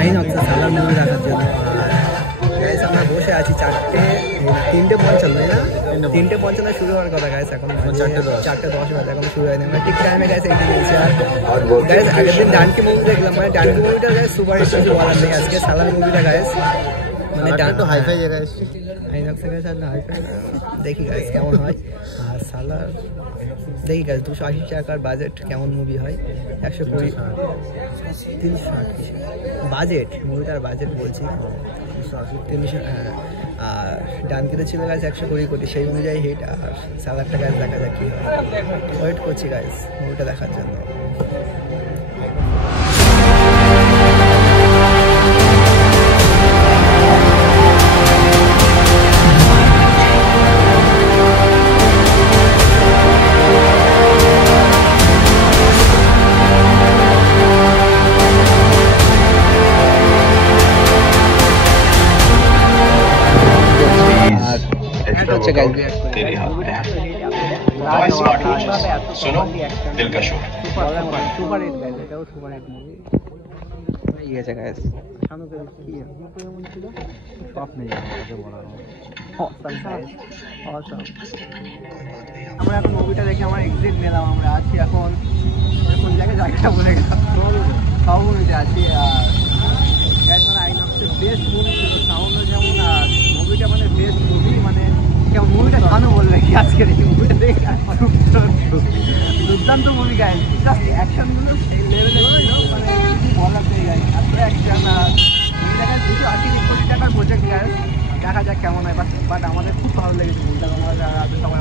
আইনক্সে সালার movie দেখার জন্য। Guys আমরা বসে আছি 3:55 তাই না? 3:55 শুরু হওয়ার কথা গাইস, এখন 4:10 বাজে, এখন শুরু হয়নি। আমরা ঠিক টাইমে গাইস এগিয়ে গেছি। আর গাইস আগের দিন ডানকি মুভি দেখলাম, মানে ডানকি মুভিটা গাইস সুপার হিট, কিছু বলার নেই। আজকে সালার মুভিটা গাইস মানে ডান তো হাইফাই জায়গায় আইনক্সে গাইস, আর হাইফাই দেখি গাইস কেমন হয়। আর সালার দেখি গাইস 280 টাকার বাজেট, কেমন মুভি হয়। 120 360 বাজেট, মুভিটার বাজেট বলছি 300। হ্যাঁ, আর ডানকিতে ছিল গাইস 120 কোটি, সেই অনুযায়ী হিট। আর সালারটা গাইস দেখা যাক কি হয়, ওয়েট করছি গাইস মুভিটা দেখার জন্য। तेरे हाथ में है। वॉइस स्मार्ट वॉचेस, सुनो दिल का शोर। সুপার হিট গাইস, এটাও সুপার হিট মুভি। এই আছে গাইস, শানুকে কি এমন ছিল সব নেই আমাকে বলার মতো। আমরা এখন মুভিটা দেখে আমরা এক্সিট নিলাম। আমরা আছি এখন কোন জায়গাটা বলে গেলাম, সব মুভিতে আছি। আর আইনক্সের বেস্ট মুভি ছিল, সাউন্ডও যেমন, আর মুভিটা মানে বেস্ট মুভি। মানে কেমন মুভিটা শানু বলবে কি আজকের এই মুভিটা দেখে? দুর্দান্ত মুভি গাইস, জাস্ট অ্যাকশনগুলো সেই লেভেলে ছিল, মানে কিছু বলার নেই গাইস। এত অ্যাকশন। আর মুভিটা গাইস 280 কোটি টাকার প্রজেক্ট গাইস, দেখা যাক কেমন হয়। বাট আমাদের খুব ভালো লেগেছে মুভিটা। আমরা সবাই